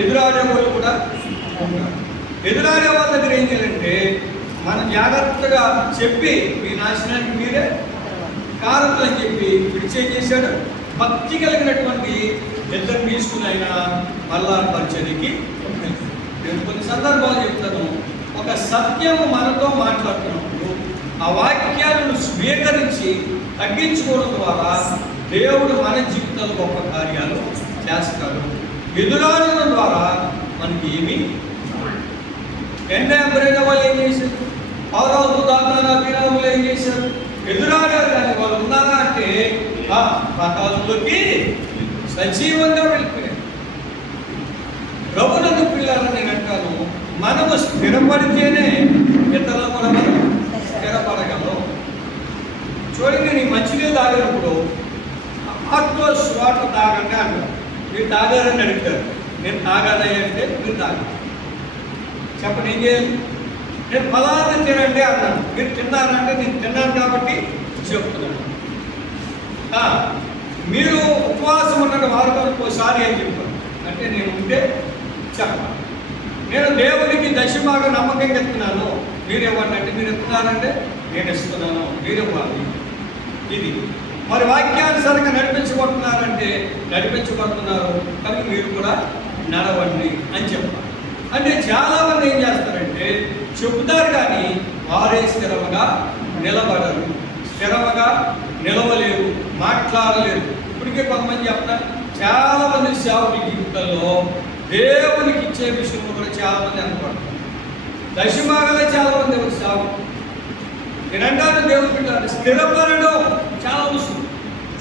ఎదురాడే వాళ్ళు కూడా ఉంటారు. ఎదురాడే వాళ్ళ దగ్గర ఏం చేయాలంటే మనం జాగ్రత్తగా చెప్పి మీ నాశనానికి మీరే కారకులు అని చెప్పి విడిచే చేశాడు. భక్తి కలిగినటువంటి ఇద్దరు తీసుకుని ఆయన మళ్ళా పరిచర్యకి. నేను కొన్ని సందర్భాలు చెప్తాను. ఒక సత్యము మనతో మాట్లాడుతున్నప్పుడు ఆ వాక్యాలను స్వీకరించి తగ్గించుకోవడం ద్వారా దేవుడు మన జీవితంలో గొప్ప కార్యాలు చేస్తాడు. ఎదురాడడం ద్వారా మనకి ఏమి ఎండబ్రైన వాళ్ళు ఏం చేశారు? పౌరవులు దాకా వీరాములు ఏం చేశారు? ఎదురాడారు. కానీ వాళ్ళు ఉన్నారా అంటే పాతాళంలోకి సజీవంగా వెళ్ళిపోయారు. ప్రభునందు పిల్లలని నేను అంటాను, మనము స్థిరపడితేనే ఇతరులు కూడా మనం స్థిరపడగలం. చూడండి, నేను మంచినీళ్ళు తాగినప్పుడు ఆటో స్వాట్ తాగండి అంటారు. మీరు తాగారని అడుగుతారు. నేను తాగాలి అంటే మీరు తాగాలి. చెప్పండి, ఏం చేయాలి? నేను పదార్థం తినండి అన్నాను. మీరు తిన్నారంటే నేను తిన్నాను కాబట్టి చెప్తున్నాను. మీరు ఉపవాసం ఉన్న వారానికి ఒకసారి ఏం చెప్పాను అంటే నేను ఉంటే చెప్పాలి. నేను దేవునికి దశమాగా నమ్మకంగా ఎత్తున్నాను. మీరు ఇవ్వండి అంటే మీరు ఎత్తున్నారంటే నేను ఇస్తున్నాను, మీరు ఇవ్వాలి. ఇది మరి వాక్యానుసారంగా నడిపించబడుతున్నారంటే నడిపించబడుతున్నారు, కానీ మీరు కూడా నడవండి అని చెప్పాలి. అంటే చాలామంది ఏం చేస్తారంటే చెబుతారు కానీ వారే స్థిరముగా నిలబడరు, స్థిరముగా నిలవలేరు, మాట్లాడలేరు. ఇప్పటికే కొంతమంది చెప్తారు, చాలామంది సేవకుల జీవితంలో దేవునికి ఇచ్చే విషయంలో కూడా చాలామంది అనుకుంటారు. దశమాగలే చాలామంది ఎవరు సేవకులు. నేనంటాను దేవుడు స్థిరపడడం చాలా అవసరం.